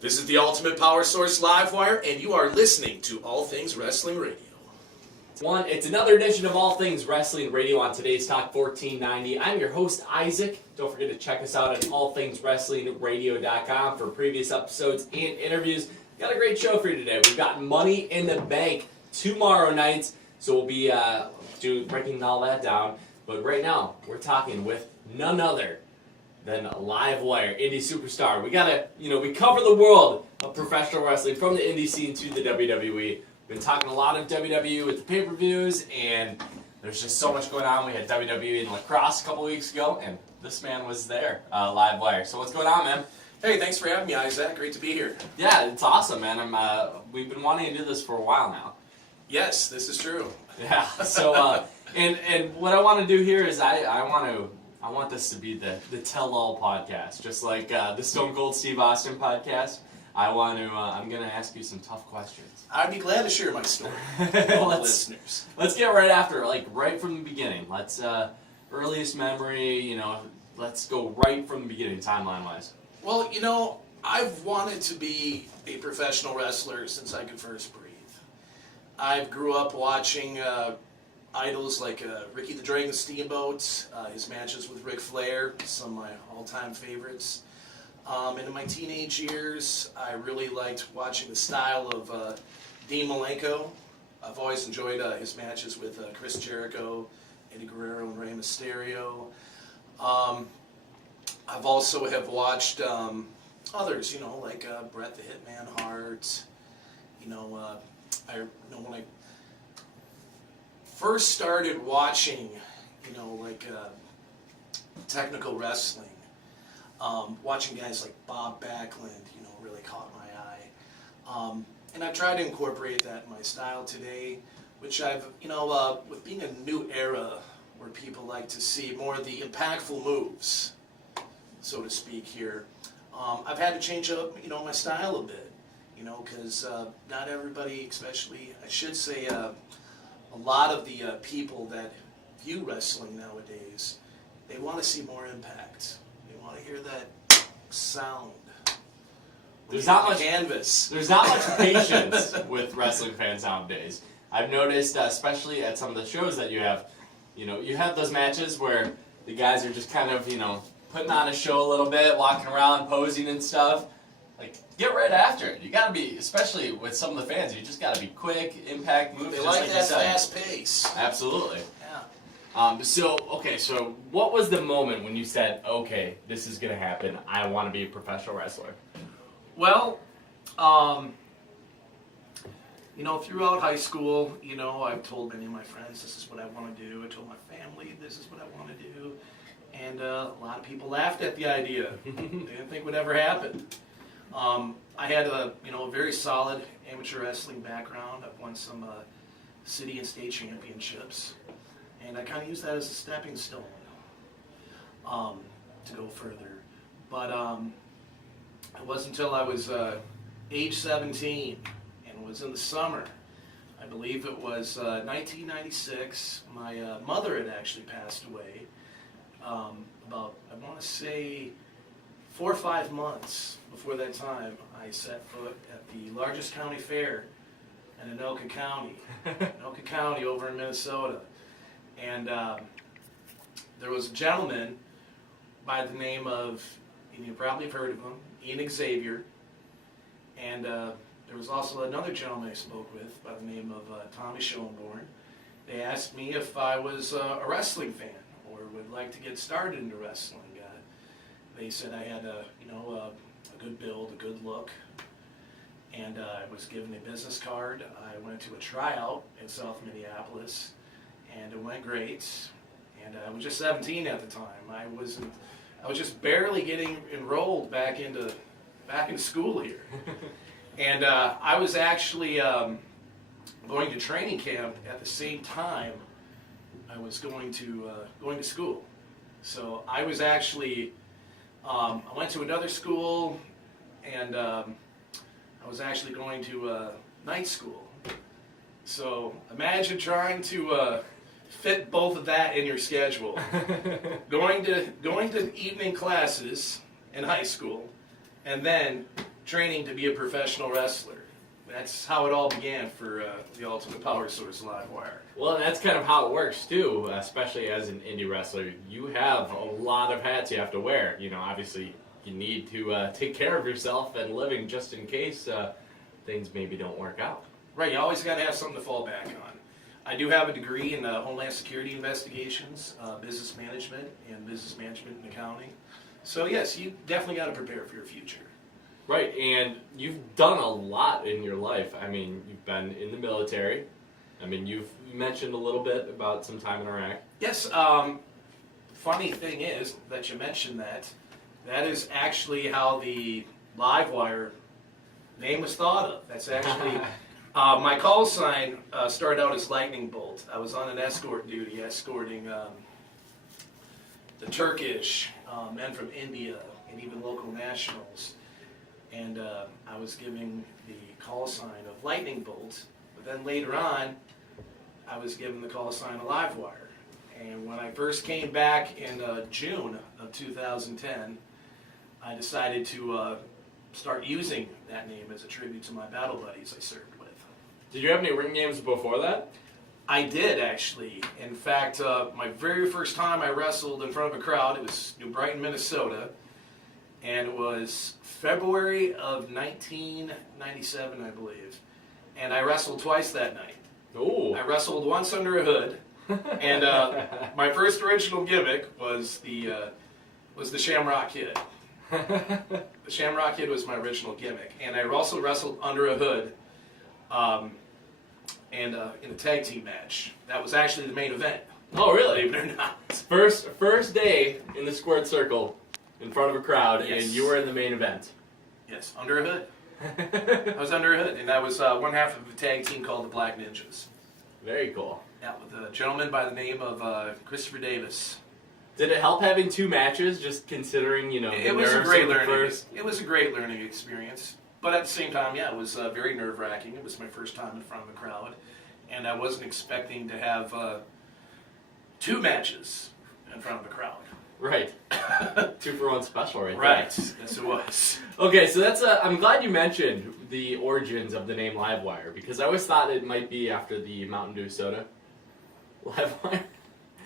This is the Ultimate Power Source Livewire, and you are listening to All Things Wrestling Radio. It's another edition of All Things Wrestling Radio on today's Talk 1490. I'm your host, Isaac. Don't forget to check us out at allthingswrestlingradio.com for previous episodes and interviews. We've got a great show for you today. We've got Money in the Bank tomorrow night, so we'll be breaking all that down. But right now, we're talking with none other than Livewire, indie superstar. We cover the world of professional wrestling from the indie scene to the WWE. We've been talking a lot of WWE with the pay-per-views, and there's just so much going on. We had WWE in lacrosse a couple weeks ago, and this man was there, Livewire. So what's going on, man? Hey, thanks for having me, Isaac. Great to be here. Yeah, it's awesome, man. We've been wanting to do this for a while now. Yes, this is true. Yeah. So, and what I want to do here is I want this to be the tell-all podcast, just like the Stone Cold Steve Austin podcast. I'm going to ask you some tough questions. I'd be glad to share my story with all the listeners. Let's get right after, right from the beginning. Let's, earliest memory, let's go right from the beginning, timeline-wise. Well, I've wanted to be a professional wrestler since I could first breathe. I grew up watching idols like Ricky the Dragon Steamboat, his matches with Ric Flair, some of my all-time favorites. And in my teenage years, I really liked watching the style of Dean Malenko. I've always enjoyed his matches with Chris Jericho, Eddie Guerrero, and Rey Mysterio. I've also have watched others, like Bret the Hitman Hart. When I first started watching, technical wrestling, watching guys like Bob Backlund, really caught my eye. And I've tried to incorporate that in my style today, which I've, with being a new era where people like to see more of the impactful moves, so to speak here, I've had to change up, my style a bit, because not everybody, especially, I should say, a lot of the people that view wrestling nowadays, they want to see more impact. They want to hear that sound. There's not much canvas. There's not much patience with wrestling fans nowadays. I've noticed, especially at some of the shows that you have, you have those matches where the guys are just kind of, putting on a show a little bit, walking around, posing and stuff. Get right after it. You gotta be, especially with some of the fans, you just gotta be quick, impact, moves. They like that fast pace. Absolutely. Yeah. So what was the moment when you said, okay, this is gonna happen, I want to be a professional wrestler? Well, throughout high school, I've told many of my friends, this is what I want to do. I told my family, this is what I want to do. And a lot of people laughed at the idea. They didn't think it would ever happen. I had a very solid amateur wrestling background. I've won some city and state championships, and I kind of used that as a stepping stone to go further. But it wasn't until I was age 17, and it was in the summer. I believe it was 1996. My mother had actually passed away about, I want to say, 4 or 5 months before that time. I set foot at the largest county fair in Anoka County, over in Minnesota. And there was a gentleman by the name of, and you probably have heard of him, Ian Xavier. And there was also another gentleman I spoke with by the name of Tommy Schoenborn. They asked me if I was a wrestling fan or would like to get started into wrestling. They said I had a good build, a good look, and I was given a business card. I went to a tryout in South Minneapolis, and it went great. And I was just 17 at the time. I was just barely getting enrolled back into school here, and I was actually going to training camp at the same time I was going to school. So I was actually. I went to another school, and I was actually going to night school. So imagine trying to fit both of that in your schedule. going to evening classes in high school, and then training to be a professional wrestler. That's how it all began for the Ultimate Power Source Live Wire. Well, that's kind of how it works too, especially as an indie wrestler. You have a lot of hats you have to wear. You know, obviously you need to take care of yourself and living just in case things maybe don't work out. Right, you always got to have something to fall back on. I do have a degree in Homeland Security Investigations, Business Management, and Business Management and Accounting. So yes, you definitely got to prepare for your future. Right, and you've done a lot in your life. I mean, you've been in the military. I mean, you've mentioned a little bit about some time in Iraq. Yes, funny thing is that you mentioned that. That is actually how the Livewire name was thought of. That's actually, my call sign started out as Lightning Bolt. I was on an escort duty, escorting the Turkish, men from India, and even local nationals. And I was giving the call sign of Lightning Bolt, but then later on, I was given the call sign of Livewire. And when I first came back in June of 2010, I decided to start using that name as a tribute to my battle buddies I served with. Did you have any ring names before that? I did, actually. In fact, my very first time I wrestled in front of a crowd, it was New Brighton, Minnesota. And it was February of 1997, I believe. And I wrestled twice that night. Oh. I wrestled once under a hood, and my first original gimmick was the Shamrock Kid. The Shamrock Kid was my original gimmick, and I also wrestled under a hood, and in a tag team match. That was actually the main event. Oh, really? Believe it or not. First day in the squared circle, in front of a crowd, Yes. and you were in the main event. Yes, under a hood. I was under a hood, and I was one half of a tag team called the Black Ninjas. Very cool. Yeah, with a gentleman by the name of Christopher Davis. Did it help having two matches, just considering, you know, the It was a nerves great of the learning. first? It was a great learning experience, but at the same time, yeah, it was very nerve-wracking. It was my first time in front of a crowd, and I wasn't expecting to have two matches in front of a crowd. Right. 2-for-1 special right there. Right. Yes, it was. Okay, so that's I'm glad you mentioned the origins of the name Livewire, because I always thought it might be after the Mountain Dew soda. Livewire.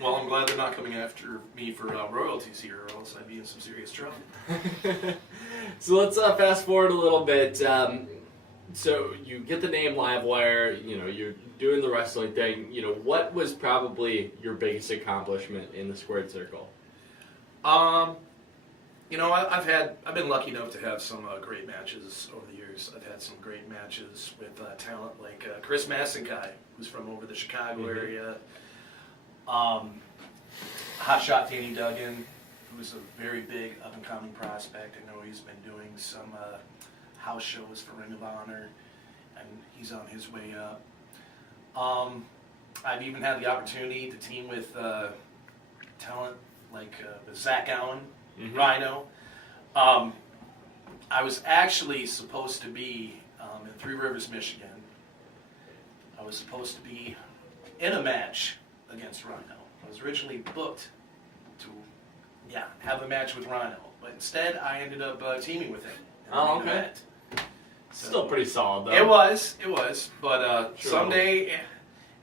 Well, I'm glad they're not coming after me for royalties here, or else I'd be in some serious trouble. So let's fast forward a little bit. So you get the name Livewire, you know, you're doing the wrestling thing. You know, what was probably your biggest accomplishment in the squared circle? You know, I've been lucky enough to have some great matches over the years. I've had some great matches with talent like Chris Massenkai, who's from over the Chicago area. Hotshot Danny Duggan, who's a very big up-and-coming prospect. I know he's been doing some house shows for Ring of Honor, and he's on his way up. I've even had the opportunity to team with talent like Zach Allen, Rhino. I was actually supposed to be in Three Rivers, Michigan. I was supposed to be in a match against Rhino. I was originally booked to, have a match with Rhino, but instead I ended up teaming with him. in the Oh, main okay. event. So, Still pretty solid, though. It was, but Sure. someday,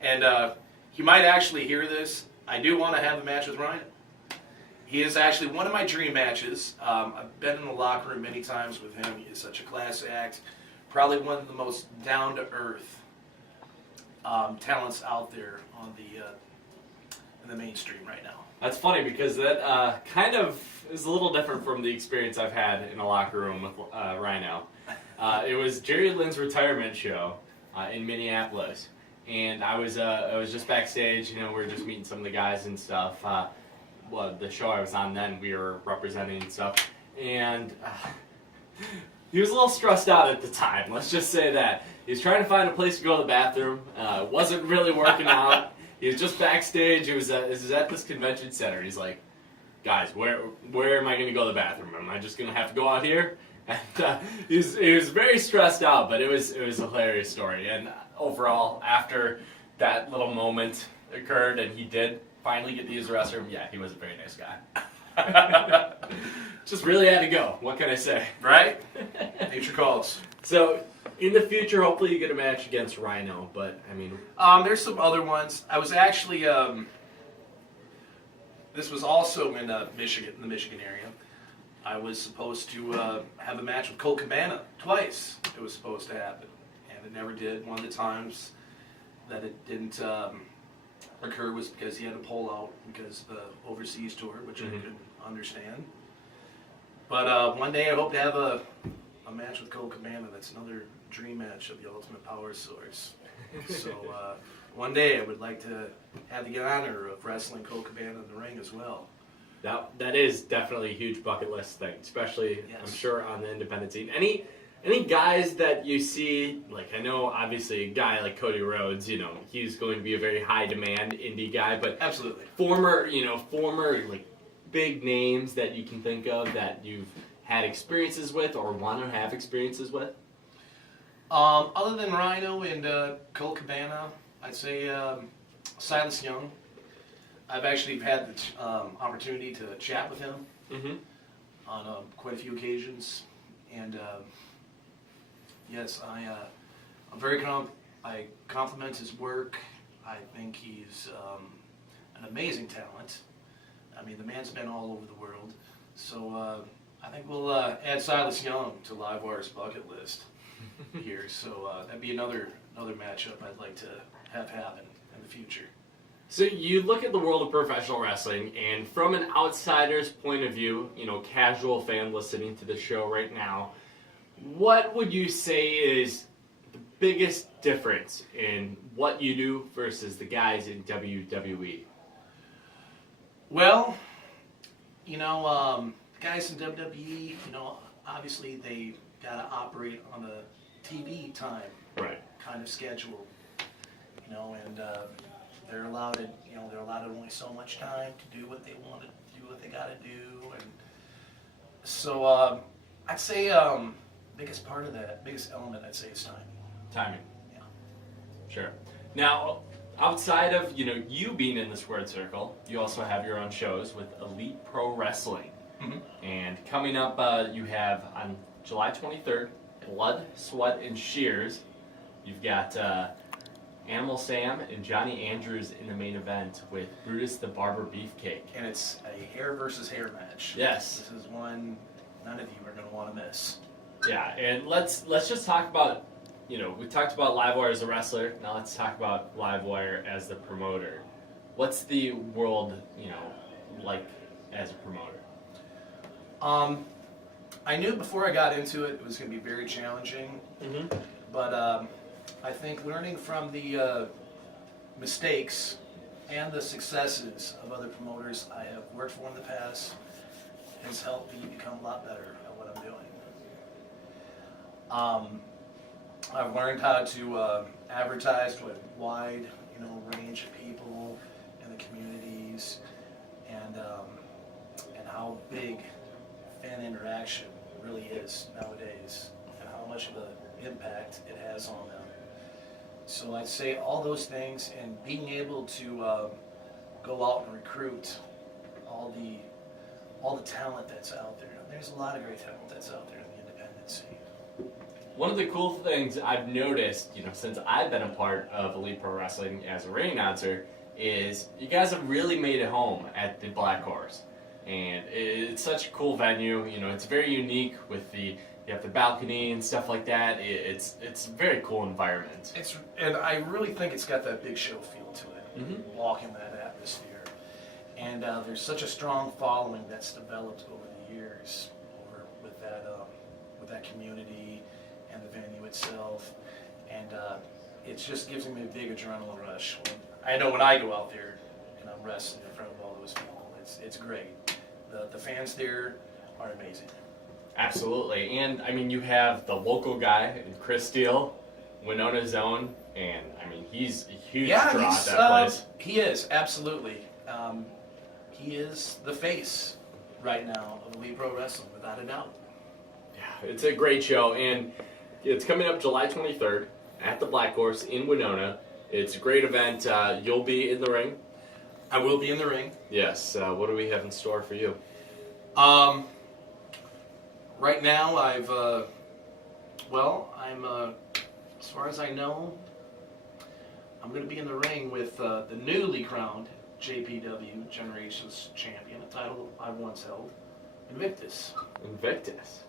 and he might actually hear this, I do want to have a match with Rhino. He is actually one of my dream matches. I've been in the locker room many times with him. He is such a class act. Probably one of the most down-to-earth talents out there on in the mainstream right now. That's funny because that kind of is a little different from the experience I've had in a locker room with Rhino. It was Jerry Lynn's retirement show in Minneapolis, and I was just backstage. You know, we were just meeting some of the guys and stuff. Well, the show I was on then, we were representing and stuff, and he was a little stressed out at the time. Let's just say that he was trying to find a place to go to the bathroom. Wasn't really working out. He was just backstage. He was at this convention center. He's like, guys, where am I going to go to the bathroom? Am I just going to have to go out here? And he was very stressed out, but it was a hilarious story. And overall, after that little moment occurred and he did finally get to use the restroom, yeah, he was a very nice guy. Just really had to go. What can I say? Right? Nature calls. So, in the future, hopefully you get a match against Rhino, but, I mean... There's some other ones. I was actually, this was also in Michigan, in the Michigan area. I was supposed to have a match with Colt Cabana twice. It was supposed to happen, and it never did. One of the times that it didn't occur was because he had to pull out because of the overseas tour, which I could understand. But one day I hope to have a match with Colt Cabana. That's another dream match of the Ultimate Power Source. So one day I would like to have the honor of wrestling Colt Cabana in the ring as well. That is definitely a huge bucket list thing, especially, Yes. I'm sure, on the independent scene. Any guys that you see, like, I know, obviously, a guy like Cody Rhodes, you know, he's going to be a very high-demand indie guy, but Absolutely. former, like, big names that you can think of that you've had experiences with or want to have experiences with? Other than Rhino and Colt Cabana, I'd say Silas Young. I've actually had the opportunity to chat with him on quite a few occasions, and yes, I'm very I compliment his work. I think he's an amazing talent. I mean, the man's been all over the world, so I think we'll add Silas Young to Livewire's bucket list here. So that'd be another matchup I'd like to have happen in the future. So you look at the world of professional wrestling, and from an outsider's point of view, you know, casual fan listening to the show right now, what would you say is the biggest difference in what you do versus the guys in WWE? Well, you know, guys in WWE, you know, obviously they gotta operate on a TV time kind of schedule, you know, and they're allowed only so much time to do what they want to do, what they gotta do, and so I'd say biggest element I'd say is timing. Timing. Yeah. Sure. Now, outside of, you know, you being in the Squared Circle, you also have your own shows with Elite Pro Wrestling. And coming up, you have on July 23rd, Blood, Sweat, and Shears. You've got Animal Sam and Johnny Andrews in the main event with Brutus the Barber Beefcake. And it's a hair versus hair match. Yes. This is one none of you are going to want to miss. Yeah, and let's just talk about, you know, we talked about Livewire as a wrestler. Now let's talk about Livewire as the promoter. What's the world, you know, like as a promoter? I knew before I got into it, it was going to be very challenging. But I think learning from the mistakes and the successes of other promoters I have worked for in the past has helped me become a lot better at what I'm doing. I've learned how to advertise to a wide, you know, range of people in the communities, and how big fan interaction really is nowadays, and how much of an impact it has on them. So I'd say all those things, and being able to go out and recruit all the talent that's out there. There's a lot of great talent that's out there in the independent scene. One of the cool things I've noticed, you know, since I've been a part of Elite Pro Wrestling as a ring announcer, is you guys have really made it home at the Black Horse. And it's such a cool venue, you know, it's very unique with you have the balcony and stuff like that. It's a very cool environment. And I really think it's got that big show feel to it, walking that atmosphere. And there's such a strong following that's developed over the years with that community and the venue itself. And it just gives me a big adrenaline rush. I know when I go out there and I'm wrestling in front of all those people, it's great. The fans there are amazing. Absolutely. And, I mean, you have the local guy, Chris Steele, Winona Zone, and, I mean, he's a huge draw at that place. He is, absolutely. He is the face right now of Elite Pro Wrestling, without a doubt. Yeah, it's a great show, and it's coming up July 23rd at the Black Horse in Winona. It's a great event. You'll be in the ring. I will be in the ring. Yes. What do we have in store for you? Right now, as far as I know, I'm going to be in the ring with the newly crowned JPW Generations Champion, a title I've once held, Invictus. Invictus.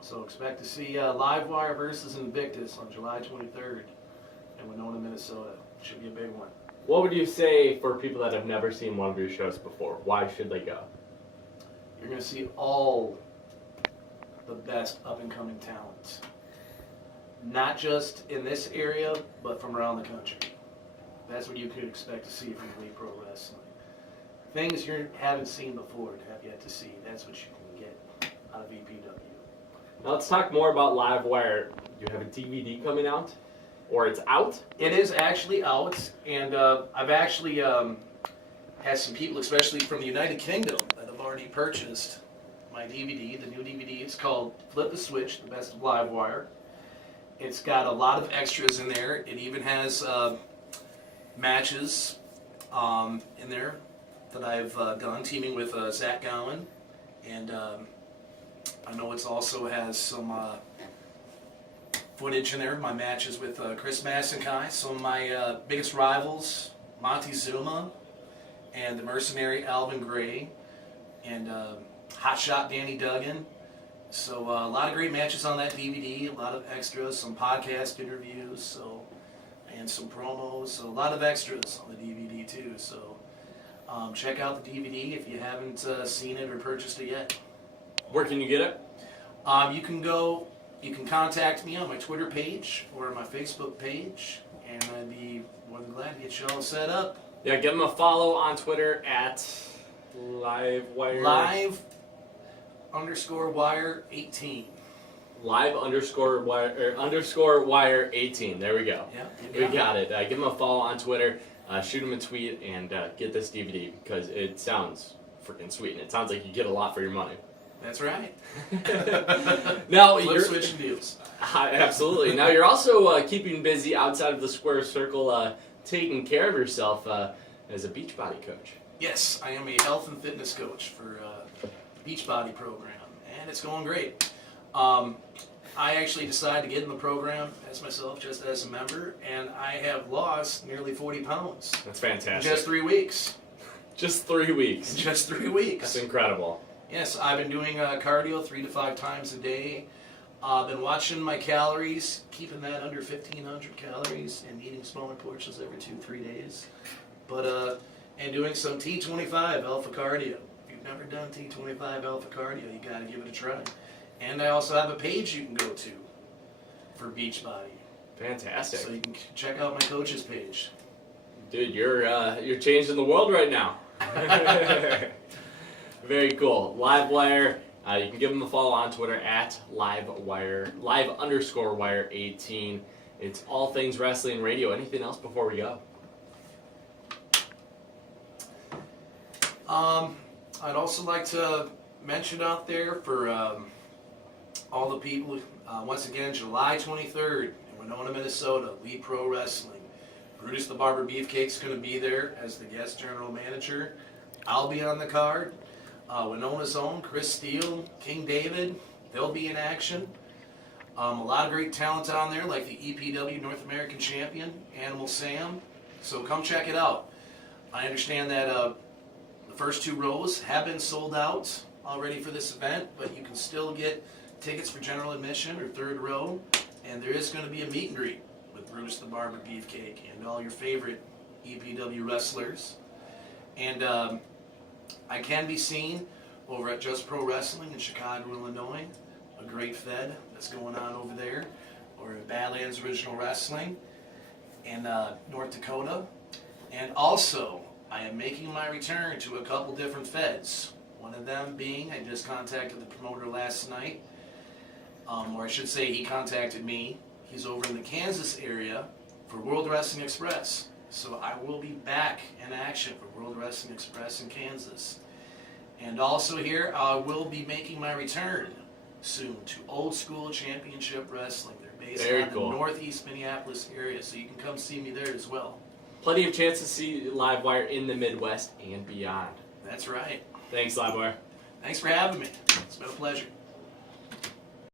So expect to see Livewire versus Invictus on July 23rd in Winona, Minnesota. Should be a big one. What would you say for people that have never seen one of your shows before? Why should they go? You're going to see all the best up-and-coming talents. Not just in this area, but from around the country. That's what you could expect to see from Elite Pro Wrestling. Things you haven't seen before and have yet to see. That's what you can get out of EPW. Now let's talk more about Livewire. Do you have a DVD coming out? Or it's out? It is actually out, and I've actually had some people, especially from the United Kingdom, that have already purchased my DVD, the new DVD. It's called Flip the Switch, the Best of Livewire. It's got a lot of extras in there. It even has matches in there that I've done, teaming with Zach Gowen. And I know it also has some footage in there, my matches with Chris Massenkai, some of my biggest rivals, Montezuma, and the mercenary Alvin Gray, and Hotshot Danny Duggan. So a lot of great matches on that DVD, a lot of extras, some podcast interviews, and some promos, so a lot of extras on the DVD too. So check out the DVD if you haven't seen it or purchased it yet. Where can you get it? You can contact me on my Twitter page or my Facebook page, and I'd be more than glad to get you all set up. Yeah, give them a follow on Twitter at Livewire. Live_wire18. Live_wire 18. There we go. Yeah, We got it. Give them a follow on Twitter. Shoot them a tweet and get this DVD because it sounds freaking sweet and it sounds like you get a lot for your money. That's right. Now Flip you're switching deals. absolutely. Now you're also keeping busy outside of the square circle, taking care of yourself as a Beachbody coach. Yes, I am a health and fitness coach for the Beachbody program, and it's going great. I actually decided to get in the program as myself, just as a member, and I have lost nearly 40 pounds. That's fantastic. In just 3 weeks. Just 3 weeks. Just 3 weeks. That's incredible. Yes, I've been doing cardio 3 to 5 times a day. I've been watching my calories, keeping that under 1,500 calories, and eating smaller portions every 2-3 days. But and doing some T25 alpha cardio. If you've never done T25 alpha cardio, you got to give it a try. And I also have a page you can go to for Beachbody. Fantastic. So you can check out my coach's page. Dude, you're changing the world right now. Very cool. Livewire. You can give them a follow on Twitter at live_wire18. It's all things wrestling radio. Anything else before we go? I'd also like to mention out there for all the people, once again, July 23rd in Winona, Minnesota, Elite Pro Wrestling. Brutus the Barber Beefcake's going to be there as the guest general manager. I'll be on the card. Winona's own Chris Steele, King David, they'll be in action. A lot of great talent on there, like the EPW North American Champion, Animal Sam. So come check it out. I understand that the first 2 rows have been sold out already for this event, but you can still get tickets for general admission or 3rd row. And there is going to be a meet and greet with Brutus the Barber Beefcake and all your favorite EPW wrestlers. And I can be seen over at Just Pro Wrestling in Chicago, Illinois, a great fed that's going on over there, or at Badlands Original Wrestling in North Dakota. And also, I am making my return to a couple different feds. One of them being, I just contacted the promoter last night, or I should say he contacted me. He's over in the Kansas area for World Wrestling Express. So I will be back in action for World Wrestling Express in Kansas. And also here, I will be making my return soon to Old School Championship Wrestling. They're based Very out in cool. the Northeast Minneapolis area, so you can come see me there as well. Plenty of chance to see Livewire in the Midwest and beyond. That's right. Thanks, Livewire. Thanks for having me. It's been a pleasure.